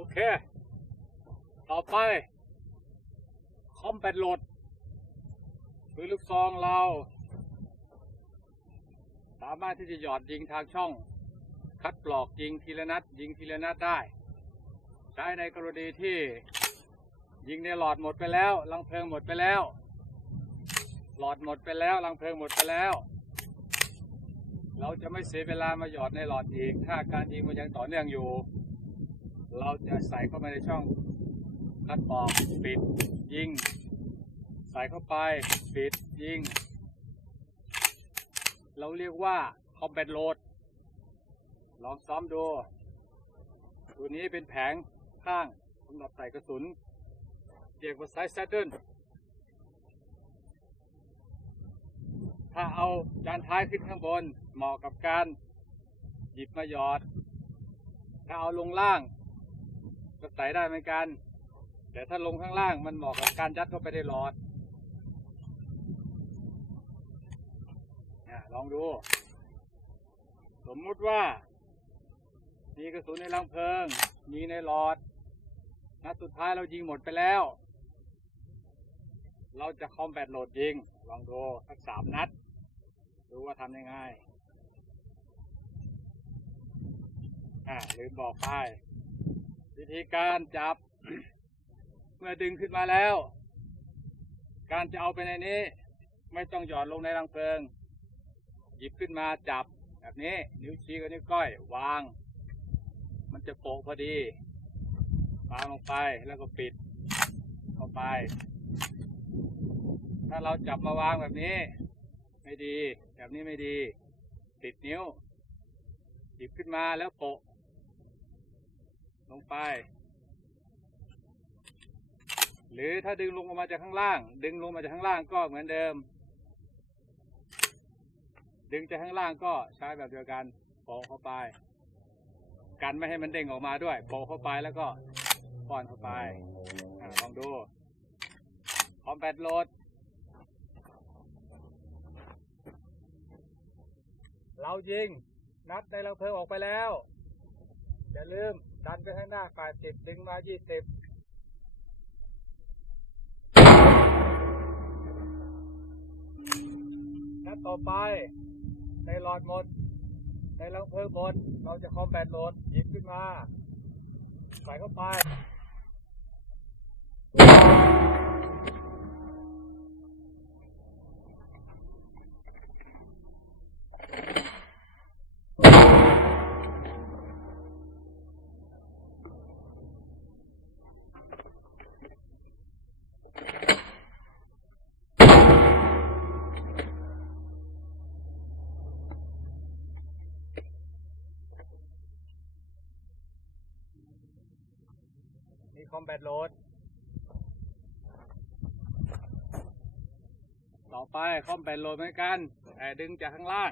โอเค ต่อไป คอมแบทโหลดปืนลูกซองเรา สามารถที่จะหยอดยิงทางช่อง คัดปลอกยิงทีละนัด ยิงทีละนัดได้ ใช้ในกรณีที่ ยิงในหลอดหมดไปแล้ว ลังเพลิงหมดไปแล้ว หลอดหมดไปแล้ว ลังเพลิงหมดไปแล้ว เราจะไม่เสียเวลามาหยอดในหลอดอีก ถ้าการยิงมันยังต่อเนื่องอยู่ เราจะใส่เข้าไปในช่องคัดปอกปิดยิง ใส่เข้าไปปิดยิง เราเรียกว่า combat load ลองซ้อมดู ตัวนี้เป็นแผงข้างสำหรับใส่กระสุนเรียกว่าไซส์ saddle ถ้าเอาจานท้ายขึ้นข้างบนเหมาะกับการหยิบมาหยอด ถ้าเอาลงล่าง ก็ใส่ได้เหมือนกัน แต่ถ้าลงข้างล่างมันเหมาะกับการยัดเข้าไปในหลอดนะลองดู สมมุติว่า มีกระสุนในรังเพลิง มีในหลอดนัดสุดท้ายเรายิงหมดไปแล้ว เราจะคอมแบทโหลดยิง ลองดูสักสามนัด ดูว่าทำยังไงอ่าลืมบอกไป วิธีการจับ เมื่อดึงขึ้นมาแล้ว การจะเอาไปในนี้ ไม่ต้องหย่อนลงในรังเพลิง หยิบขึ้นมาจับแบบนี้ นิ้วชี้กับนิ้วก้อย วาง มันจะโปะพอดีวางลงไปแล้วก็ปิดเข้าไป ถ้าเราจับมาวางแบบนี้ ไม่ดี แบบนี้ไม่ดี ติดนิ้ว หยิบขึ้นมาแล้วโปะ ลงไป หรือถ้าดึงลงออกมาจากข้างล่าง ดึงลงมาจากข้างล่างก็เหมือนเดิม ดึงจากข้างล่างก็ใช้แบบเดียวกันโปะเข้าไป กันไม่ให้มันเด้งออกมาด้วยโปะเข้าไปแล้วก็ป้อนเข้าไปอลองดูคอมแบทโหลดเรายิงนัดในเราเพลิงออกไปแล้ว อย่าลืม ดันไปข้างหน้าฝ่ายสิบดึงมายี่สิบนัดต่อไปในหลอดหมด ในลังเพลิงหมด เราจะคอมแบทโหลดหยิบขึ้นมา ใส่เข้าไป คอมแบทโหลด ต่อไปคอมแบทโหลดเหมือนกัน แต่ดึงจากข้างล่าง